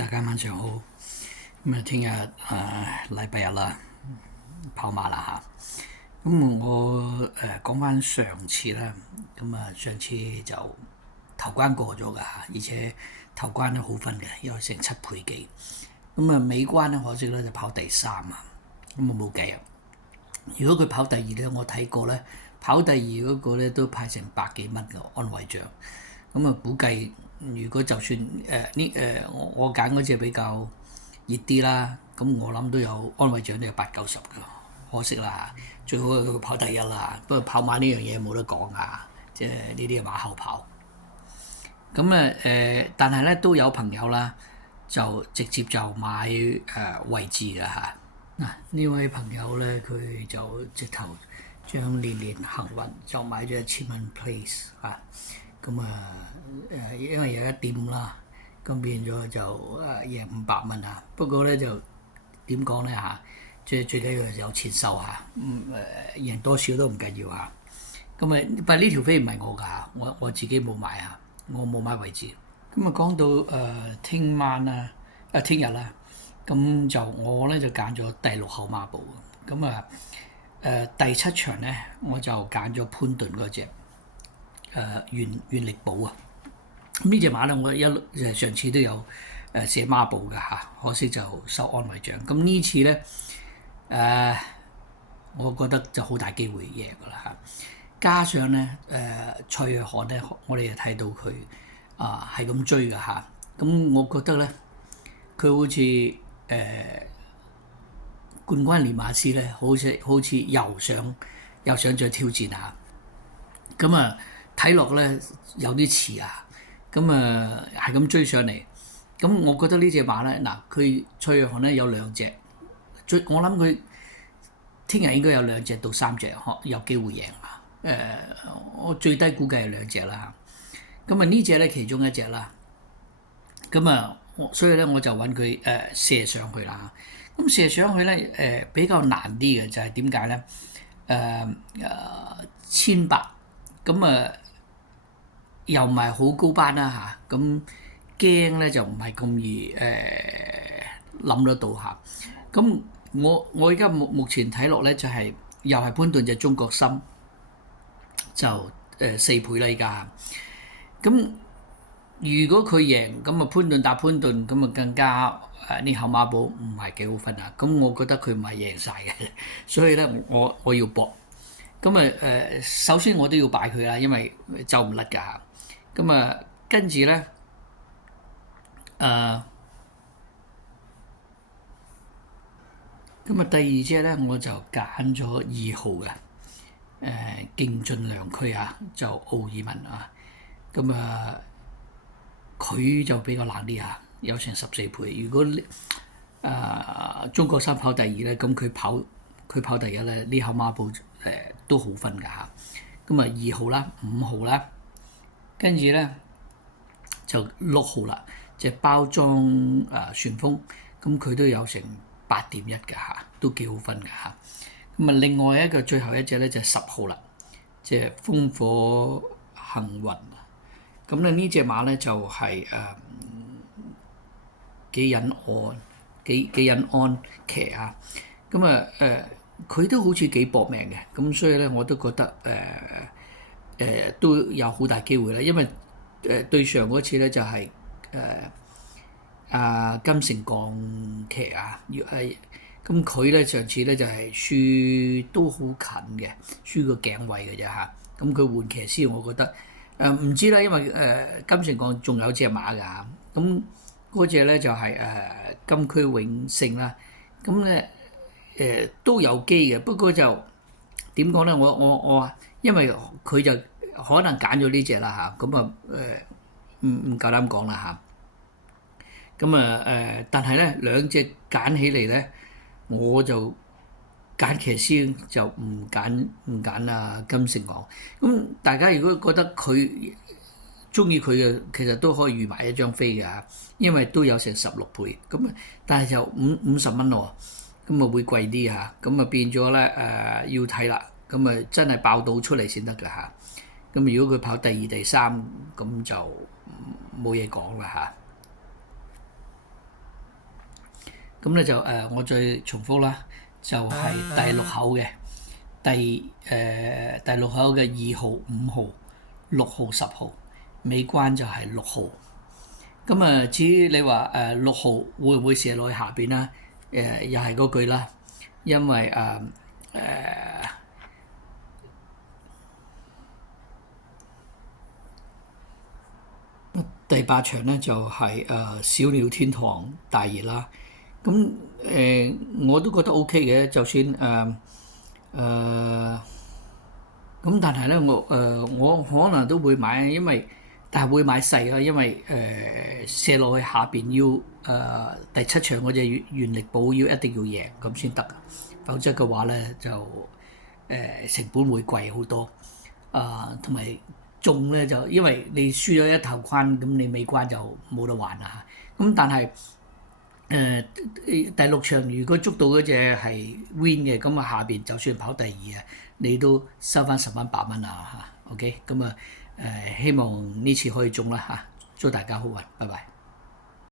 大家晚上好。咁啊，聽日禮拜日啦，跑馬啦嚇。咁我講翻上次啦。咁啊，上次就頭關過咗㗎嚇，而且頭關都好分嘅，因為成7倍幾。咁啊，尾關咧可惜咧就跑第3啊，咁啊冇計啊。如果佢跑第2咧，我睇過咧，跑第2嗰個咧都派成百幾蚊嘅安慰獎。咁啊，估計如果就算我揀嗰隻比較熱啲啦，咁我諗都有安慰獎都有80-90嘅，可惜啦。最好係佢跑第1啦，不過跑馬呢樣嘢冇得講啊，即係呢啲係馬後炮。咁但係咧都有朋友啦，就直接就買位置㗎嚇。嗱，呢位朋友咧，佢就直頭將年幸運就買咗1000蚊 place 啊。咁因為有一點啦，咁變咗就贏500蚊啊。不過咧就點講咧嚇，最緊要有錢收嚇，贏多少都唔緊要嚇。咁不過呢條飛唔係我㗎嚇，我自己冇買啊，我冇買位置。咁講到聽晚啦，聽日啦，咁就我咧就揀咗第6號馬步。咁第7場咧我就揀咗潘頓嗰隻。原力寶啊！咁呢隻馬咧，我上次都有寫孖寶㗎嚇，可惜就收安慰獎。咁呢次咧我覺得就好大機會贏㗎啦嚇。加上咧蔡約翰咧，我哋又睇到佢係咁追㗎嚇。咁我覺得咧，佢好似冠軍練馬師咧，好似又想再挑戰下。咁睇落咧有啲似啊，咁係咁追上嚟，咁我覺得呢隻馬咧，嗱佢蔡約翰咧有2隻，我諗佢聽日應該有2隻到3隻有機會贏啊。我最低估計係2隻啦。咁呢隻咧其中一隻啦，咁所以咧我就揾佢射上去啦。咁射上去咧比較難啲嘅就係點解咧？1800咁又唔係好高班啦嚇，咁驚咧就唔係咁易諗得到嚇。咁我而家目前睇落咧就係又係潘頓隻中國心就4倍啦而家。咁如果佢贏咁潘頓打潘頓咁更加呢口馬寶唔係幾好分啊。咁我覺得佢唔係贏晒嘅，所以咧我要搏。咁首先我都要擺佢啦，因為走唔甩㗎嚇。咁跟住咧咁第2隻咧我就揀咗2號嘅勁進良區啊，就奧爾文啊。咁佢就比較難啲啊，有成14倍。如果中國山跑第2咧，咁佢跑第1咧，呢口馬步都好分㗎嚇。咁2號啦、5號啦，跟住咧就6號啦，隻包裝旋風，咁佢都有成8.1㗎嚇，都幾好分㗎嚇。咁另外一個最後一隻咧就10號啦，隻風火幸運。咁咧呢隻馬咧就係幾忍安騎啊。咁佢都好似幾搏命嘅，咁所以咧我都覺得都有好大機會啦。因為對上嗰次咧就係金城鋼騎啊，咁佢咧上次咧就係輸都好近嘅，輸個頸位嘅啫嚇。咁佢換騎師，我覺得唔知啦，因為金城鋼仲有隻馬㗎嚇。咁嗰隻咧就係金區永勝啦。咁咧都有機嘅，不過就點講咧？我因為佢就可能揀咗呢隻啦嚇，咁唔夠膽講啦嚇。咁但係咧2隻揀起嚟咧，我就揀騎師就唔揀金城鋼。咁大家如果覺得佢中意佢嘅，其實都可以預埋一張飛嘅嚇，因為都有成16倍。咁但係就50蚊喎。咁會貴啲嚇，咁變咗咧要睇啦，咁真係爆到出嚟先得㗎嚇。咁如果佢跑第2、第3，咁就冇嘢講啦嚇。咁咧就我再重複啦，就係、第六口嘅第六口嘅2號、5號、6號、10號，尾關就係6號。咁至於你話6號會唔會射落去下邊啦？又係嗰句啦，因為第8場咧就係小鳥天堂大熱啦。咁我都覺得 OK 嘅，就算咁，但係咧我可能都會買，但係會買細啦，因為射落去下邊要第7場嗰隻原力寶一定要贏咁先得，否則嘅話咧就成本會貴好多。同埋中咧就因為你輸咗一頭關，咁你尾關就冇得玩啦。咁但係第6場如果捉到嗰隻係 win 嘅，咁下邊就算跑第2啊，你都收翻10蚊8蚊啊嚇。OK，咁希望呢次可以中啦嚇，祝大家好運，拜拜。